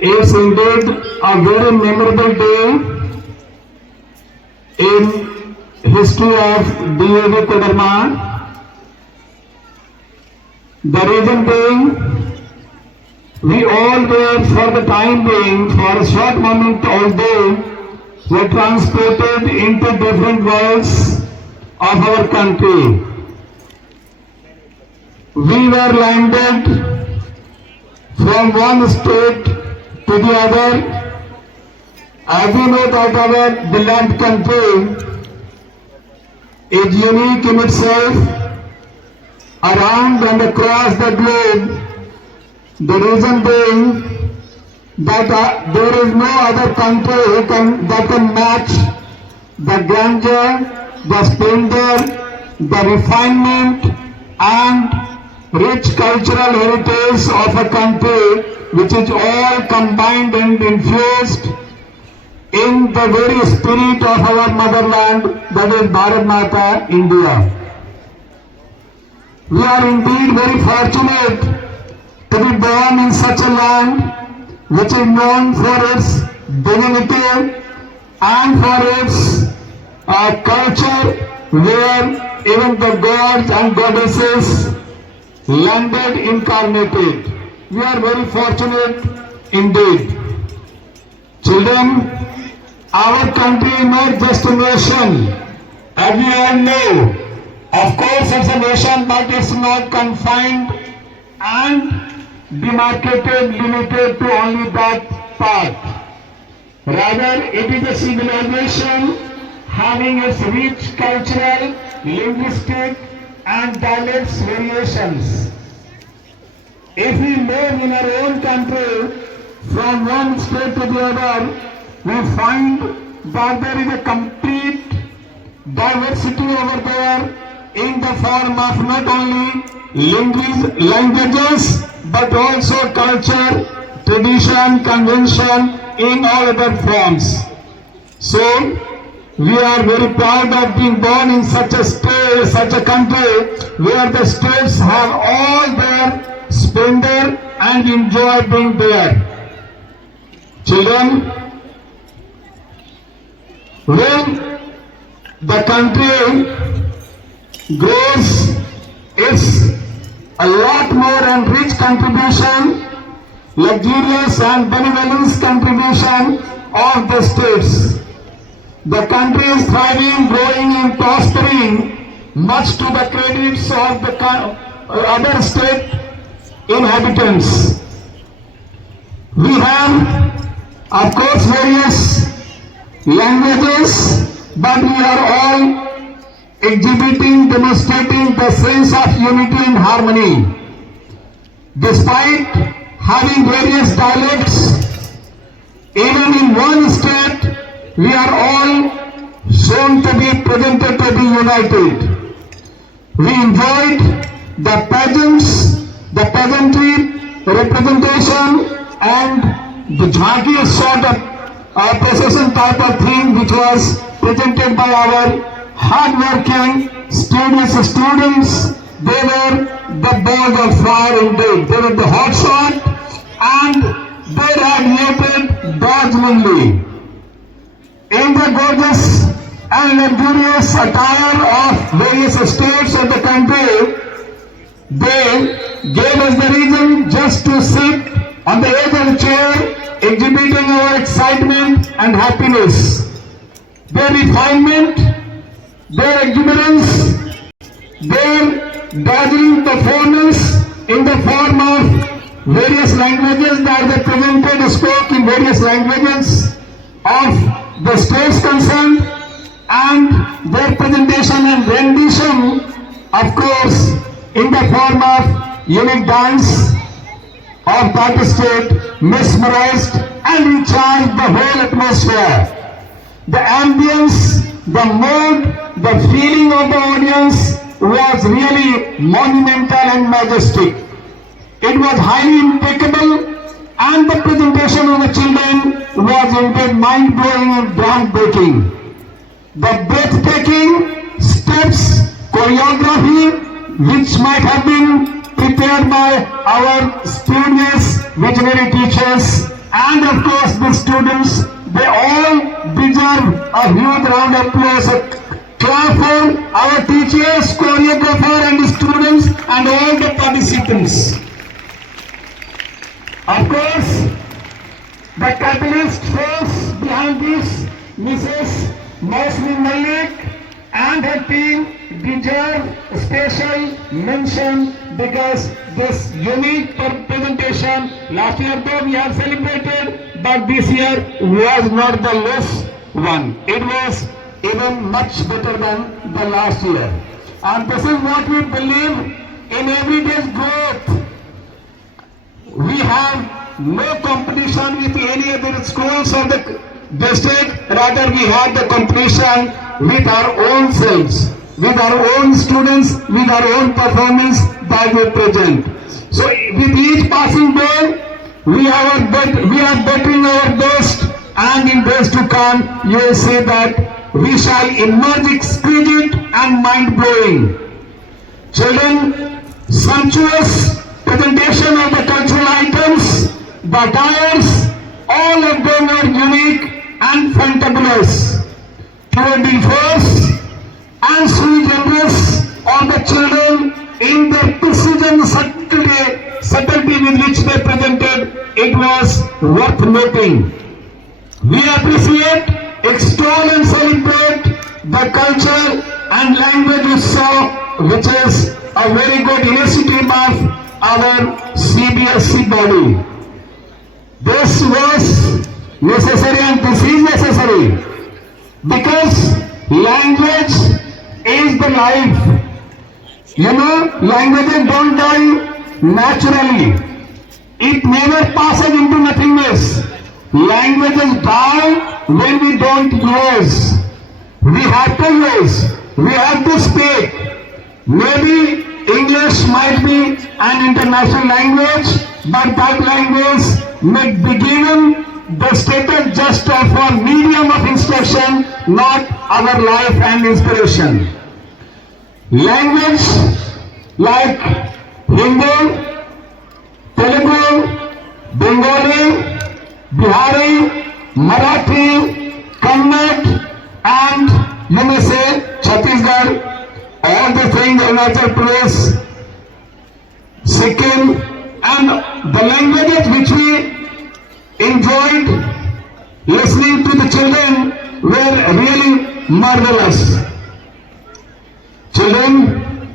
is indeed a very memorable day in history of DAV Kodarma. The reason being, we all were for the time being, for a short moment although, were transported into different worlds of our country. We were landed from one state to the other. As we know that our beloved country is unique in itself around and across the globe. The reason being that there is no other country that can match the grandeur, the splendor, the refinement and rich cultural heritage of a country which is all combined and infused in the very spirit of our motherland, that is Bharat Mata, India. We are indeed very fortunate to be born in such a land which is known for its dignity and for its culture, where even the gods and goddesses landed incarnated. We are very fortunate indeed. Children, our country is not just a nation, as we all know. Of course, it's a nation, but it's not confined and demarcated, limited to only that part. Rather, it is a civilization having its rich cultural, linguistic, and dialects variations. If we live in our own country, from one state to the other, we find that there is a complete diversity over there in the form of not only languages, but also culture, tradition, convention in all other forms. So, we are very proud of being born in such a state, such a country where the states have all their splendor and enjoy being there. Children, when the country grows, it's a lot more and rich contribution, luxurious and benevolence contribution of the states. The country is thriving, growing and prospering, much to the credits of the other state inhabitants. We have, of course, various languages, but we are all exhibiting, demonstrating the sense of unity and harmony. Despite having various dialects, even in one state, we are all shown to be presented to be united. We enjoyed the pageants, the peasantry representation, and the jhagi sort of procession type of thing which was presented by our hard-working studious students. They were the balls of fire indeed. They were the hot shot and they radiated dazzlingly. In the gorgeous and luxurious attire of various states of the country, they gave us the reason just to sit on the edge of the chair, exhibiting our excitement and happiness. Their refinement, their exuberance, their dazzling performance in the form of various languages that they presented, spoke in various languages of the states concerned, and their presentation and rendition, of course, in the form of unique dance of that state, mesmerized and recharged the whole atmosphere. The ambience, the mood, the feeling of the audience was really monumental and majestic. It was highly impeccable, and the presentation of the children was indeed mind-blowing and groundbreaking. The breathtaking steps, choreography, which might have been prepared by our studious visionary teachers, and of course the students, they all deserve a huge round of applause. A clap for our teachers, choreographer and students and all the participants. Of course, the catalyst force behind this, Mrs. Mausmi Malik and her team deserve special mention because this unique presentation, last year though we have celebrated, but this year was not the less one. It was even much better than the last year. And this is what we believe in everyday's growth. We have no competition with any other schools of the district, rather we have the competition with our own selves, with our own students, with our own performance that we present. So with each passing day, we are bettering our best, and in days to come, you will see that we shall emerge exquisite and mind-blowing. Children, sumptuous presentation of the cultural items, the attires, all of them are unique and fantabulous. Tour de force and sui generis of the children in their precision subtlety with which they presented, it was worth noting. We appreciate, extol and celebrate the culture and language utsav, which is a very good initiative of our CBSE body. This was necessary and this is necessary because language is the life. You know, languages don't die naturally. It never passes into nothingness. Languages die when we don't use. We have to use. We have to speak. Maybe English might be an international language, but that language may be given the status just of a medium of instruction, not our life and inspiration. Language like Hindi, Telugu, Bengali, Bihari, Marathi, Kannada, and you may say Chhattisgarh, all the things, Arunachal Pradesh, Sikkim, and the languages which we enjoyed listening to the children were really marvelous. Children,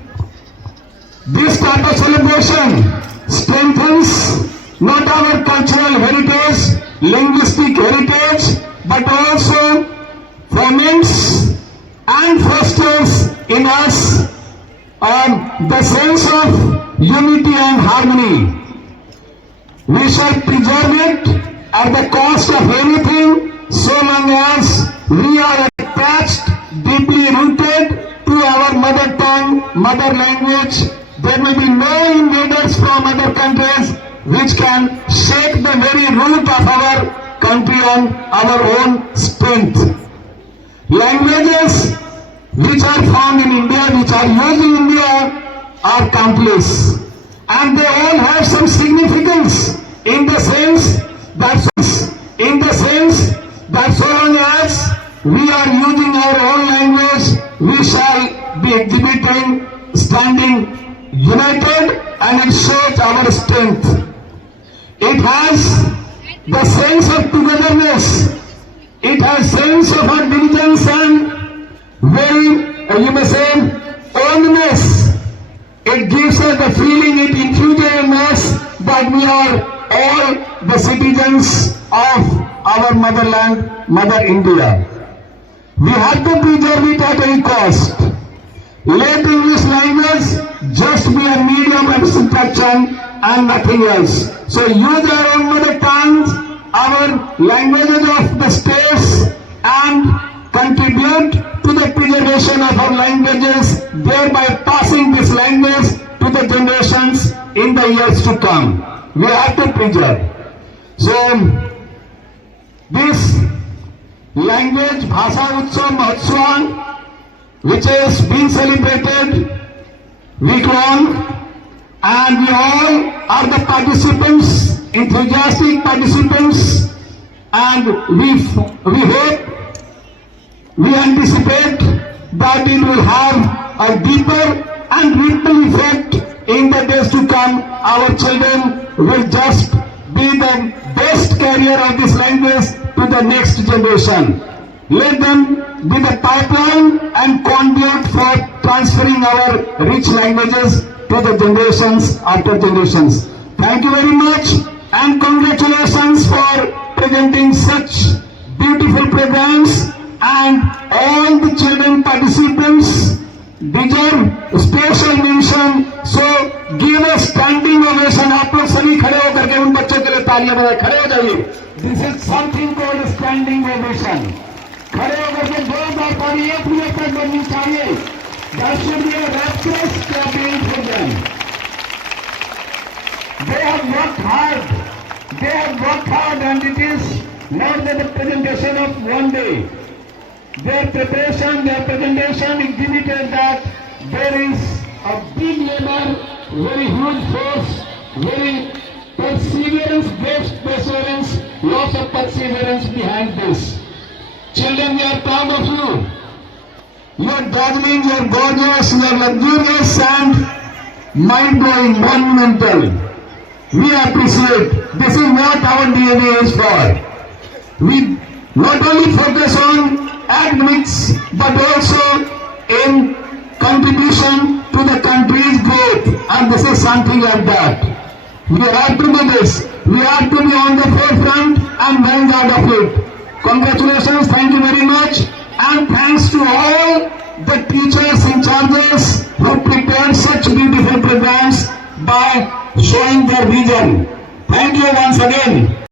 this type of celebration strengthens not our cultural heritage, linguistic heritage, but also foments and fosters in us the sense of unity and harmony. We shall preserve it at the cost of anything, so long as we are attached, deeply rooted to our mother tongue, mother language. There will be no invaders from other countries which can shake the very root of our country on our own strength. Languages which are found in India, which are used in India, are countless. And they all have some significance in the sense that so long as we are using our own language, we shall be exhibiting, standing united, and it shows our strength. It has the sense of togetherness. It has sense of our diligence and very, you may say, ownness. It gives us the feeling, it infuses in us that we are all the citizens of our motherland, Mother India. We have to preserve it at any cost. Let English language just be a medium of instruction and nothing else. So use our own mother tongues, our languages of the states, and contribute to the preservation of our languages, thereby passing this language to the generations in the years to come. We have to preserve. So this language, Bhasha Utsav Mahotsav, which has been celebrated week long, and we all are the participants enthusiastic participants, and we hope, we anticipate that it will have a deeper and ripple effect in the days to come. Our children will just be the best carrier of this language to the next generation. Let them be the pipeline and conduit for transferring our rich languages to the generations after generations. Thank you very much, and congratulations for presenting such beautiful programs, and all the children participants deserve special mention. So give a standing ovation. आप लोग सभी खड़े होकर के उन बच्चों के लिए तालियां बजाएं. खड़े हो जाइए. This is something called standing ovation. खड़े होकर के जोरदार ताली 1 मिनट तक बजनी चाहिए. That should be a rapturous clapping for them. They have worked hard. They have worked hard, and it is not that the presentation of one day. Their preparation, their presentation exhibited that there is a big labor, very huge force, very perseverance, great perseverance, lots of perseverance behind this. Children, we are proud of you. You are dazzling, you are gorgeous, you are luxurious and mind-blowing, monumental. We appreciate. This is what our DNA is for. We not only focus on academics, but also in contribution to the country's growth, and this is something like that. We have to do this. We have to be on the forefront and vanguard of it. Congratulations, thank you very much, and thanks to all the teachers in charges who prepared such beautiful programs by showing their vision. Thank you once again.